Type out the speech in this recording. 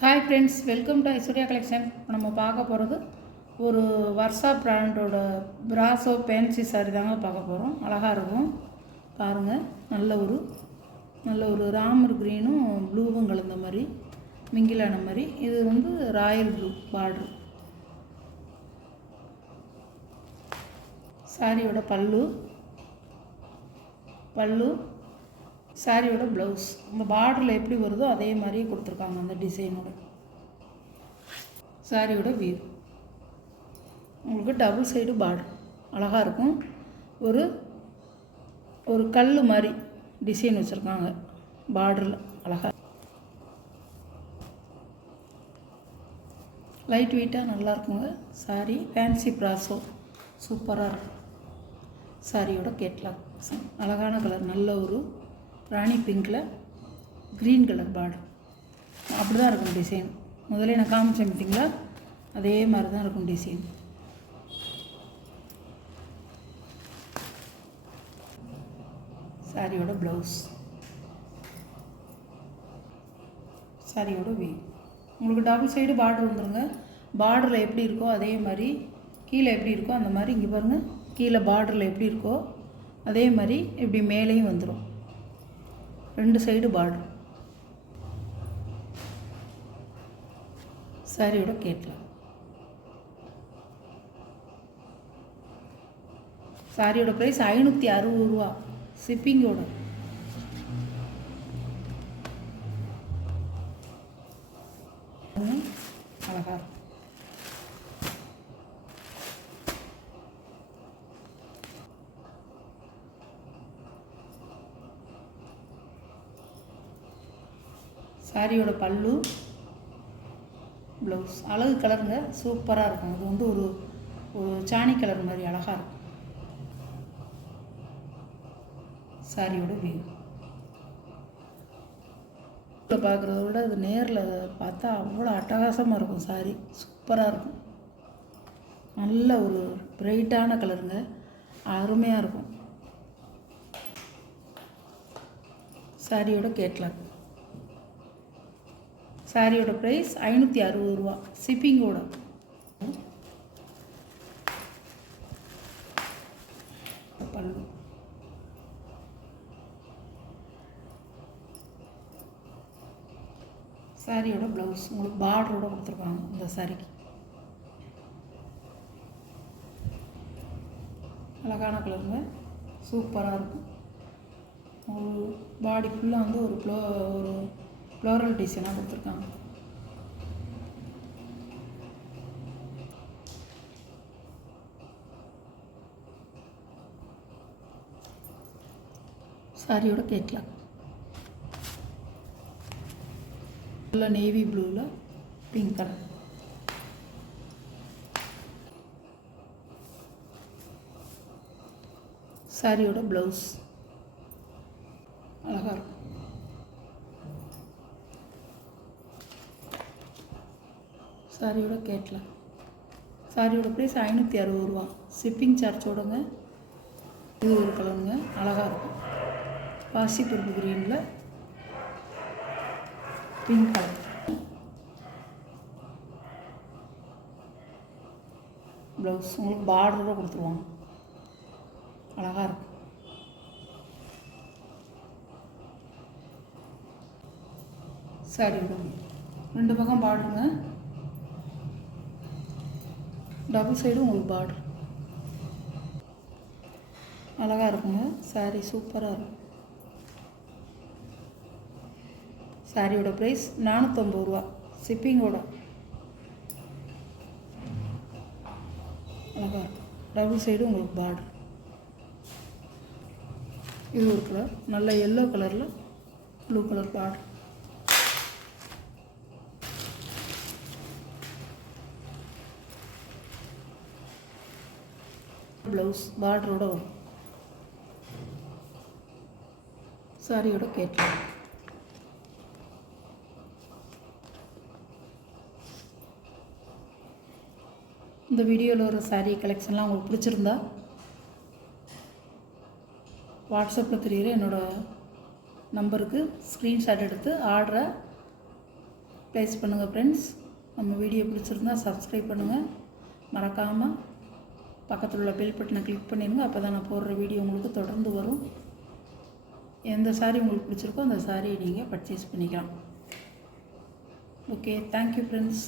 Hi friends, welcome to Aishwarya collection. நம்ம பார்க்க போகிறது ஒரு வர்ஷா பிராண்டோட பிராசோ ஃபேன்சி சாரி தாங்க பார்க்க போகிறோம். அழகாக இருக்கும் பாருங்கள். நல்ல ஒரு ராமர் க்ரீனும் ப்ளூவும் கலந்த மாதிரி மிங்கிலான மாதிரி. இது வந்து ராயல் ப்ளூ பார்டர். சாரியோட பல்லு சாரியோட ப்ளவுஸ். இந்த பார்டரில் எப்படி வருதோ அதே மாதிரியே கொடுத்துருக்காங்க அந்த டிசைனோட. சாரியோட வியூ உங்களுக்கு டபுள் சைடு பார்டர் அழகாக இருக்கும். ஒரு கல் மாதிரி டிசைன் வச்சுருக்காங்க பார்டரில் அழகாக. லைட் வெயிட்டாக நல்லாயிருக்குங்க சாரி. ஃபேன்சி ப்ராசோ சூப்பராக இருக்கும். சாரியோட கேட்லாக் அழகான கலர், நல்ல ஒரு ராணி பிங்கில் க்ரீன் கலர் பார்டர். அப்படி தான் இருக்கும் டிசைன். முதல்ல நான் காமிச்சேன் பார்த்தீங்களா, அதே மாதிரி தான் இருக்கும் டிசைன். சாரியோட ப்ளவுஸ், சாரியோட வியூ உங்களுக்கு டபுள் சைடு பார்டர் வந்துடுங்க. பார்டரில் எப்படி இருக்கோ அதே மாதிரி கீழே எப்படி இருக்கோ அந்த மாதிரி இங்கே பாருங்கள். கீழே பார்டரில் எப்படி இருக்கோ அதே மாதிரி இப்படி மேலேயும் வந்துடும். ரெண்டு சைடு பார்டர். சாரியோட கேட்லாக். சாரியோட ப்ரைஸ் 560 ரூபா ஷிப்பிங்கோட. அழகா இருக்கும். சாரியோட பல்லு ப்ளவுஸ் அழகு கலருங்க, சூப்பராக இருக்கும். அது வந்து ஒரு சாணி கலர் மாதிரி அழகாக இருக்கும். சாரியோட வியூ பார்க்குறத விட அது நேரில் பார்த்தா அவ்வளோ அட்டகாசமாக இருக்கும். சாரி சூப்பராக இருக்கும். நல்ல ஒரு பிரைட்டான கலருங்க, அருமையாக இருக்கும். சாரியோட கேட்லாக். சாரியோட ப்ரைஸ் 560 ரூபா ஷிப்பிங்கோட. பல்லு சாரியோட ப்ளவுஸ் உங்களுக்கு பார்டரோட கொடுத்துருக்காங்க இந்த சாரிக்கு. அழகான கலருங்க, சூப்பராக இருக்கும். ஒரு பாடி ஃபுல்லாக வந்து ஒரு ஃப்ளோரல் டிசைனாக கொடுத்துருக்காங்க. சாரியோட கேட்லாக் நல்ல நேவி ப்ளூவில் பிங்க் கலர். சாரியோட ப்ளவுஸ் அழகாக இருக்கும். சாரியோட கேட்லாக். சாரியோட ப்ரைஸ் 560 ரூபா ஷிப்பிங் சார்ஜோடுங்க. இது ஒரு கலருங்க, அழகாக இருக்கும். பாசிப்பருப்பு க்ரீனில் பிங்க் கலர். ப்ளவுஸ் உங்களுக்கு பார்டரோட கொடுத்துருவாங்க, அழகாக இருக்கும். சாரியோட ரெண்டு பக்கம் பார்டருங்க, டபுள் சைடு உங்களுக்கு பார்டர் அழகாக இருக்குங்க. சாரி சூப்பராக இருக்கும். சாரியோட ப்ரைஸ் 450 ரூபா ஷிப்பிங்கோட. அழகாக இருக்கும். டபுள் சைடு உங்களுக்கு பார்டர். இது ஒரு கலர், நல்ல எல்லோ கலரில் ப்ளூ கலர் பார்டர். ப்ளவுஸ் பார்டரோட வரும். சாரியோட கேட்லாக். இந்த வீடியோவில் ஒரு சாரீ கலெக்ஷன்லாம் உங்களுக்கு பிடிச்சிருந்தா வாட்ஸ்அப்பில் தெரிகிற என்னோடய நம்பருக்கு ஸ்க்ரீன்ஷாட் எடுத்து ஆர்டரை ப்ளேஸ் பண்ணுங்கள் ஃப்ரெண்ட்ஸ். நம்ம வீடியோ பிடிச்சிருந்தா சப்ஸ்கிரைப் பண்ணுங்கள். மறக்காமல் பக்கத்தில் உள்ள பெல் பட்டனை கிளிக் பண்ணிடுங்க. அப்போ தான் நான் போடுற வீடியோ உங்களுக்கு தொடர்ந்து வரும். எந்த சாரீ உங்களுக்கு பிடிச்சிருக்கோ அந்த சாரீ நீங்கள் பர்ச்சேஸ் பண்ணிக்கலாம். Okay, thank you friends.